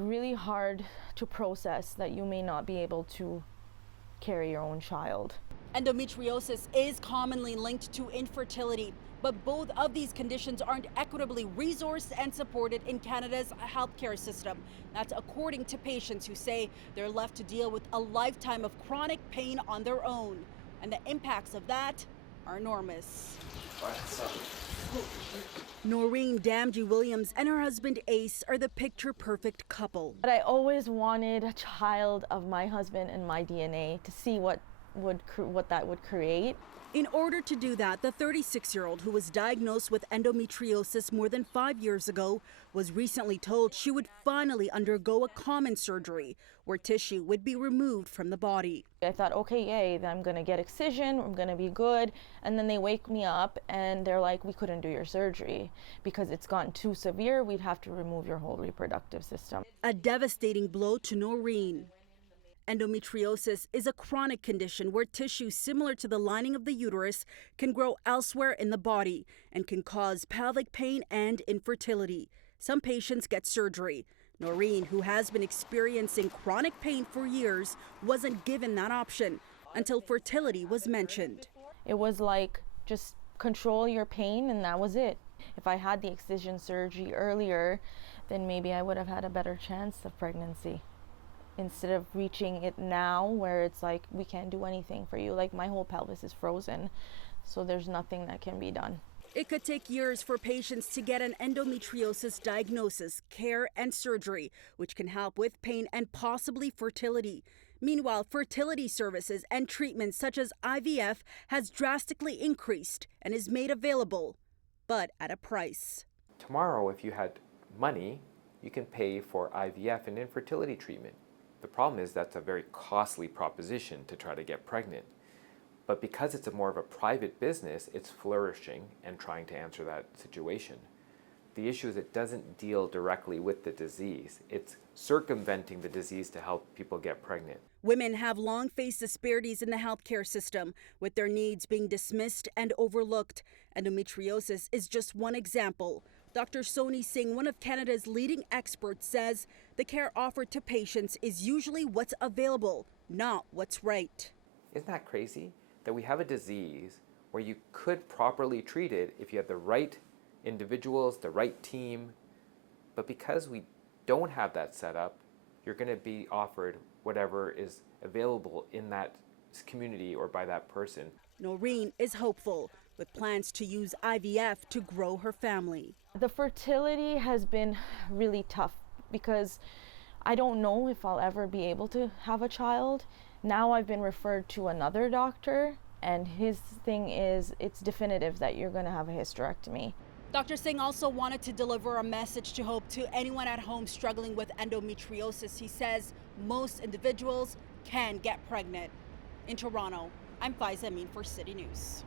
Really hard to process that you may not be able to carry your own child. Endometriosis is commonly linked to infertility, but both of these conditions aren't equitably resourced and supported in Canada's healthcare system. That's according to patients who say they're left to deal with a lifetime of chronic pain on their own. And the impacts of that are enormous. Noreen Damji-Williams and her husband Ace are the picture-perfect couple. But I always wanted a child of my husband and my DNA to see what that would create. In order to do that, the 36-year-old who was diagnosed with endometriosis more than 5 years ago was recently told she would finally undergo a common surgery where tissue would be removed from the body. I thought, okay, yay, then I'm going to get excision, I'm going to be good. And then they wake me up and they're like, we couldn't do your surgery because it's gotten too severe. We'd have to remove your whole reproductive system. A devastating blow to Noreen. Endometriosis is a chronic condition where tissue similar to the lining of the uterus can grow elsewhere in the body and can cause pelvic pain and infertility. Some patients get surgery. Noreen, who has been experiencing chronic pain for years, wasn't given that option until fertility was mentioned. It was like, just control your pain and that was it. If I had the excision surgery earlier, then maybe I would have had a better chance of pregnancy. Instead of reaching it now where it's like, we can't do anything for you. Like, my whole pelvis is frozen, so there's nothing that can be done. It could take years for patients to get an endometriosis diagnosis, care, and surgery, which can help with pain and possibly fertility. Meanwhile, fertility services and treatments such as IVF has drastically increased and is made available, but at a price. Tomorrow, if you had money, you can pay for IVF and infertility treatment. The problem is that's a very costly proposition to try to get pregnant. But because it's more of a private business, it's flourishing and trying to answer that situation. The issue is it doesn't deal directly with the disease. It's circumventing the disease to help people get pregnant. Women have long faced disparities in the healthcare system, with their needs being dismissed and overlooked. Endometriosis is just one example. Dr. Soni Singh, one of Canada's leading experts, says the care offered to patients is usually what's available, not what's right. Isn't that crazy? That we have a disease where you could properly treat it if you had the right individuals, the right team, but because we don't have that set up, you're going to be offered whatever is available in that community or by that person. Noreen is hopeful, with plans to use IVF to grow her family. The fertility has been really tough because I don't know if I'll ever be able to have a child. Now I've been referred to another doctor, and his thing is it's definitive that you're going to have a hysterectomy. Dr. Singh also wanted to deliver a message to hope to anyone at home struggling with endometriosis. He says most individuals can get pregnant. In Toronto, I'm Faiza Amin for City News.